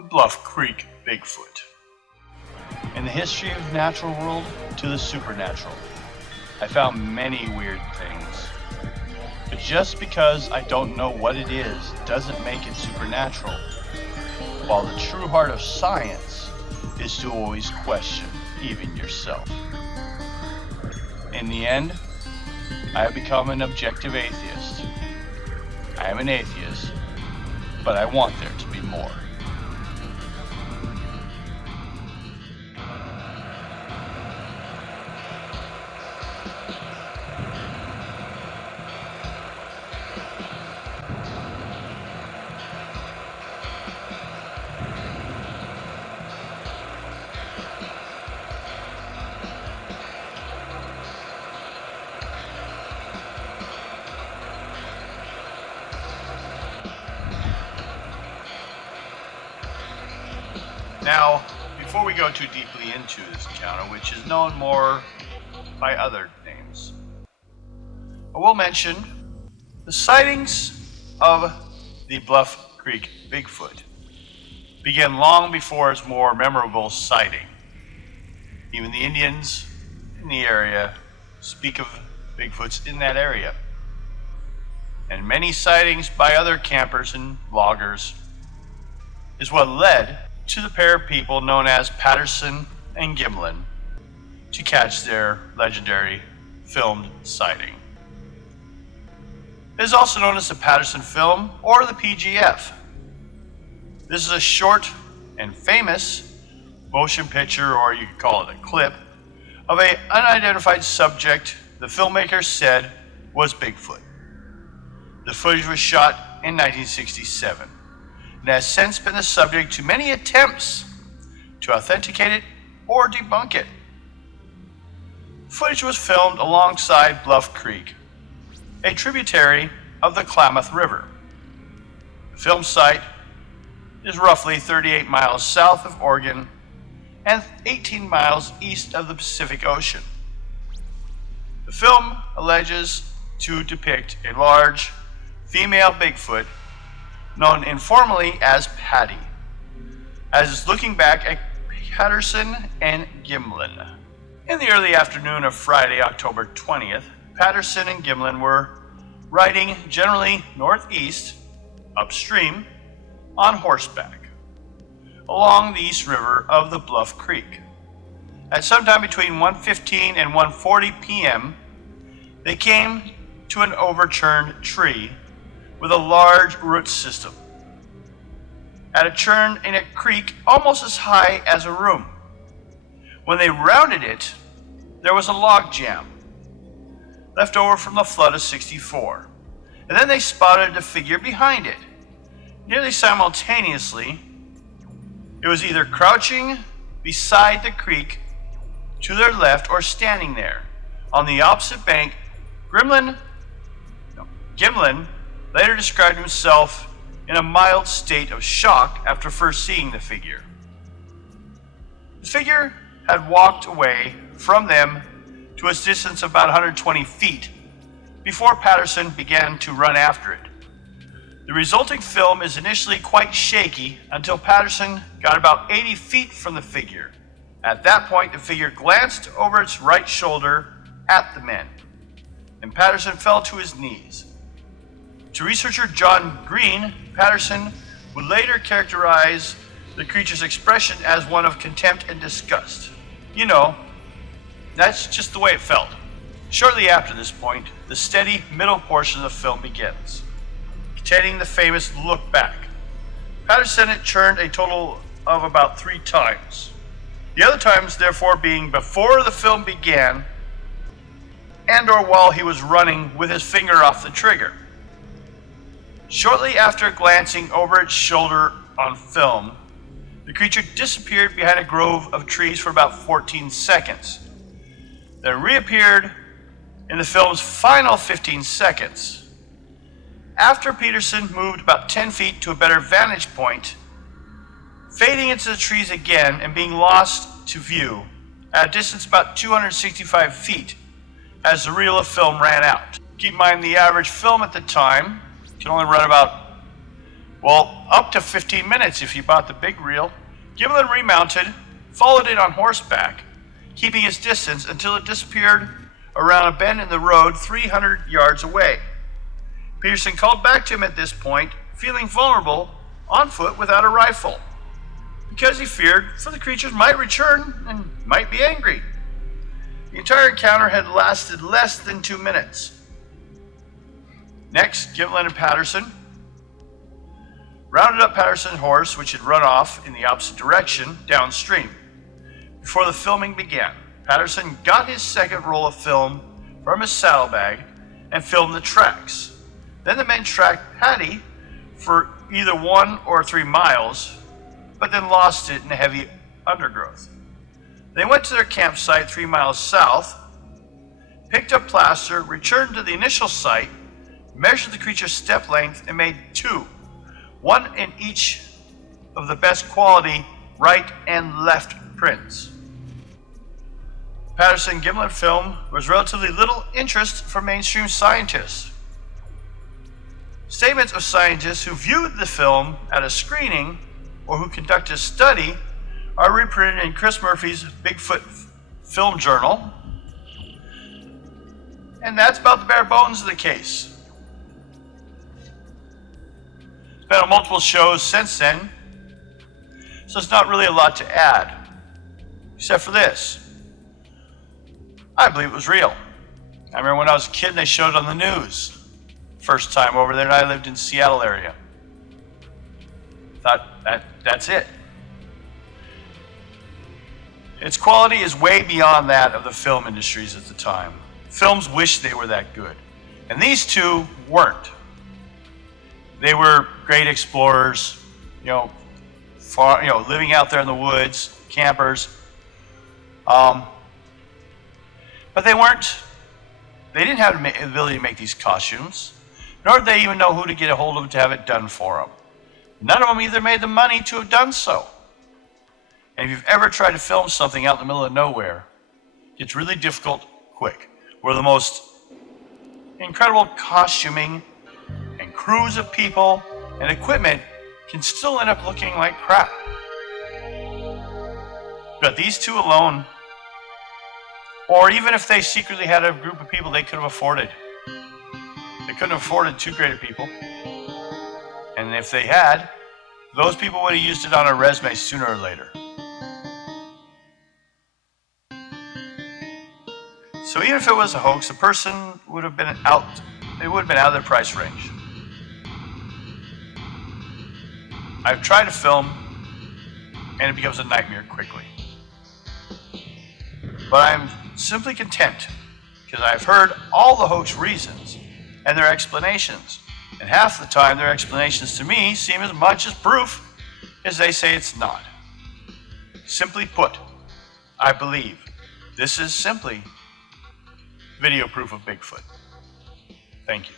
the Bluff Creek Bigfoot. In the history of the natural world to the supernatural, I found many weird things. But just because I don't know what it is doesn't make it supernatural. While the true heart of science is to always question even yourself. In the end, I have become an objective atheist. I am an atheist, but I want there to be more. Now, before we go too deeply into this encounter, which is known more by other names, I will mention the sightings of the Bluff Creek Bigfoot began long before its more memorable sighting. Even the Indians in the area speak of Bigfoots in that area. And many sightings by other campers and vloggers is what led to the pair of people known as Patterson and Gimlin to catch their legendary filmed sighting. It is also known as the Patterson film or the PGF. This is a short and famous motion picture, or you could call it a clip, of an unidentified subject the filmmaker said was Bigfoot. The footage was shot in 1967. And has since been the subject to many attempts to authenticate it or debunk it. Footage was filmed alongside Bluff Creek, a tributary of the Klamath River. The film site is roughly 38 miles south of Oregon and 18 miles east of the Pacific Ocean. The film alleges to depict a large female Bigfoot known informally as Patty, as is looking back at Patterson and Gimlin. In the early afternoon of Friday, October 20th, Patterson and Gimlin were riding generally northeast, upstream, on horseback, along the East River of the Bluff Creek. At sometime between 1:15 and 1:40 p.m., they came to an overturned tree with a large root system at a turn in a creek almost as high as a room. When they rounded it, there was a log jam left over from the flood of '64, and then they spotted a figure behind it. Nearly simultaneously, it was either crouching beside the creek to their left or standing there. On the opposite bank, Gimlin later described himself in a mild state of shock after first seeing the figure. The figure had walked away from them to a distance of about 120 feet before Patterson began to run after it. The resulting film is initially quite shaky until Patterson got about 80 feet from the figure. At that point, the figure glanced over its right shoulder at the men, and Patterson fell to his knees. To researcher John Green, Patterson would later characterize the creature's expression as one of contempt and disgust. You know, that's just the way it felt. Shortly after this point, the steady middle portion of the film begins, containing the famous look back. Patterson had turned a total of about 3 times. The other times, therefore, being before the film began and or while he was running with his finger off the trigger. Shortly after glancing over its shoulder on film, the creature disappeared behind a grove of trees for about 14 seconds, then reappeared in the film's final 15 seconds. After Patterson moved about 10 feet to a better vantage point, fading into the trees again and being lost to view at a distance about 265 feet as the reel of film ran out. Keep in mind the average film at the time can only run about Well, up to 15 minutes if you bought the big reel. Gimlin remounted, followed it on horseback, keeping his distance until it disappeared around a bend in the road 300 yards away. Peterson called back to him at this point, feeling vulnerable, on foot without a rifle, because he feared for the creatures might return and might be angry. The entire encounter had lasted less than 2 minutes. Next, Gimlin and Patterson rounded up Patterson's horse, which had run off in the opposite direction downstream. Before the filming began, Patterson got his second roll of film from his saddlebag and filmed the tracks. Then the men tracked Patty for either 1 or 3 miles, but then lost it in the heavy undergrowth. They went to their campsite 3 miles south, picked up plaster, returned to the initial site, measured the creature's step length, and made 2, one in each of the best quality right and left prints. Patterson-Gimlin film was relatively little interest from mainstream scientists. Statements of scientists who viewed the film at a screening or who conducted a study are reprinted in Chris Murphy's Bigfoot Film Journal. And that's about the bare bones of the case. It's been on multiple shows since then, so it's not really a lot to add, except for this. I believe it was real. I remember when I was a kid and they showed it on the news. First time over there, and I lived in Seattle area. Thought that's it. Its quality is way beyond that of the film industries at the time. Films wished they were that good. And these two weren't. They were great explorers, living out there in the woods, campers. But they didn't have the ability to make these costumes, nor did they even know who to get a hold of to have it done for them. None of them either made the money to have done so. And if you've ever tried to film something out in the middle of nowhere, it's really difficult quick. Where the most incredible costuming and crews of people and equipment can still end up looking like crap. But these two alone, or even if they secretly had a group of people they could have afforded. They couldn't have afforded 2 greater people. And if they had, those people would have used it on a resume sooner or later. So even if it was a hoax, the person would have been out, they would have been out of their price range. I've tried to film, and it becomes a nightmare quickly. But I'm simply content, because I've heard all the hoax reasons and their explanations. And half the time, their explanations to me seem as much as proof as they say it's not. Simply put, I believe this is simply video proof of Bigfoot. Thank you.